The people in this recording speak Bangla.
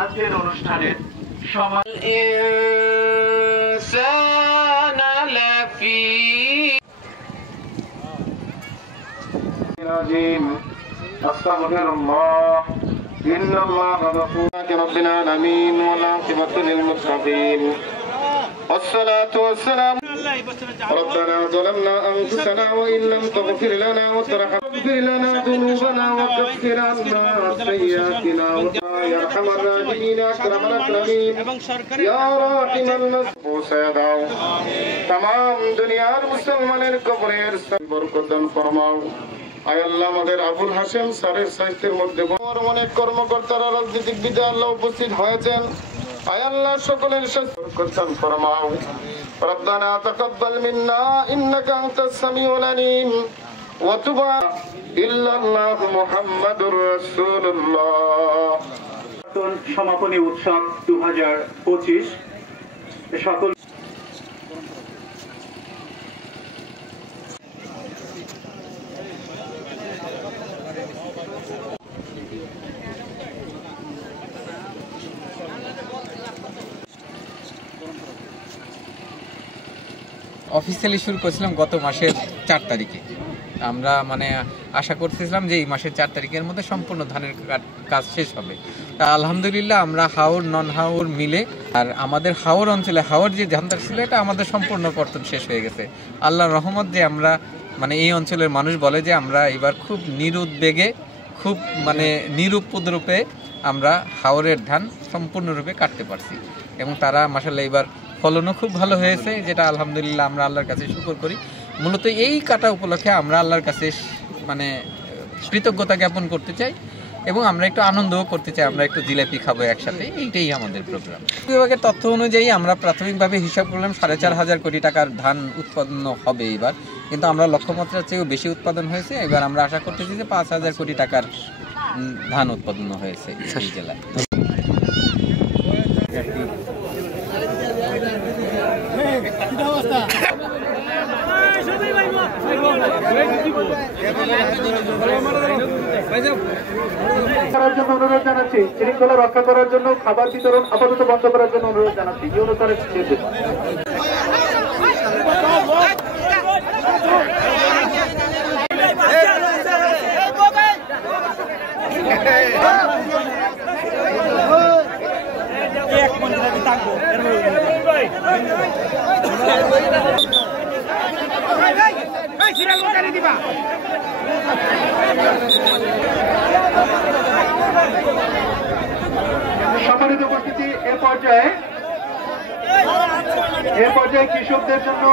আজকের অনুষ্ঠানের সময় আস্তাগফিরুল্লাহ ইন্নাল্লাহা গাফুরুর রাব্বিল আলামিন ওয়াল আকিবাতু লিল মুত্তাকিন والصلاة والسلام ربنا ظلمنا أنفسنا وإن لم تغفر لنا وترحمنا لنا ذنوبنا وكفر عنا سيئاتنا يا أرحم الراحمين أكرم الأكرمين يا راحم المسلمين تمام দুনিয়ার মুসলমানের কবরের বরকত দান ফরমাও। আয় আল্লাহ, আমাদের আবুল হাশেম স্যারের স্বাস্থ্যের মধ্যে অনেক কর্মকর্তারা রাজনৈতিক বিদে আল্লাহ উপস্থিত হয়েছেন। আয় আল্লাহ, সকলের স্বাস্থ্য ফরমাও। রব্বানা তাকাব্বাল মিন্না ইন্নাকা আনতাস সামিউল আলিম ওয়া তুব ইল্লাল্লাহু মুহাম্মাদুর রাসূলুল্লাহ। সমাপনী উৎসব 2025 সকল অফিসিয়ালি শুরু করেছিলাম গত মাসের 4 তারিখে। আমরা আশা করতেছিলাম যে এই মাসের 4 তারিখের মধ্যে সম্পূর্ণ ধানের কাজ শেষ হবে। তা আলহামদুলিল্লাহ আমরা হাওর নন হাওর মিলে, আর আমাদের হাওর অঞ্চলে হাওর যে ধানটা ছিল এটা আমাদের সম্পূর্ণ কর্তন শেষ হয়ে গেছে। আল্লাহর রহমত যে আমরা এই অঞ্চলের মানুষ বলে যে আমরা এবার খুব নিরুদ্বেগে, খুব নিরুপদ্রূপে আমরা হাওরের ধান সম্পূর্ণরূপে কাটতে পারছি, এবং তারা মাশাআল্লাহ এবার ফলনও খুব ভালো হয়েছে, যেটা আলহামদুলিল্লাহ আমরা আল্লাহর কাছে শুকর করি। মূলত এই কাটা উপলক্ষে আমরা আল্লাহর কাছে কৃতজ্ঞতা জ্ঞাপন করতে চাই, এবং আমরা একটু আনন্দও করতে চাই, আমরা একটু জিলাপি খাবো একসাথে, এইটাই আমাদের প্রোগ্রাম। বিভাগের তথ্য অনুযায়ী আমরা প্রাথমিকভাবে হিসাব করলাম 4,500 কোটি টাকার ধান উৎপন্ন হবে এবার, কিন্তু আমরা লক্ষ্যমাত্রার চেয়েও বেশি উৎপাদন হয়েছে। এবার আমরা আশা করতেছি যে 5,000 কোটি টাকার ধান উৎপাদন হয়েছে এই জেলায়। করার জন্য অনুরোধ জানাচ্ছি, শৃঙ্খলা রক্ষা করার জন্য খাবার বিতরণ আপাতত বন্ধ করার জন্য অনুরোধ জানাচ্ছি। এই অনুসারে সম্মানিত উপস্থিতি, এ পর্যায়ে কৃষকদের জন্য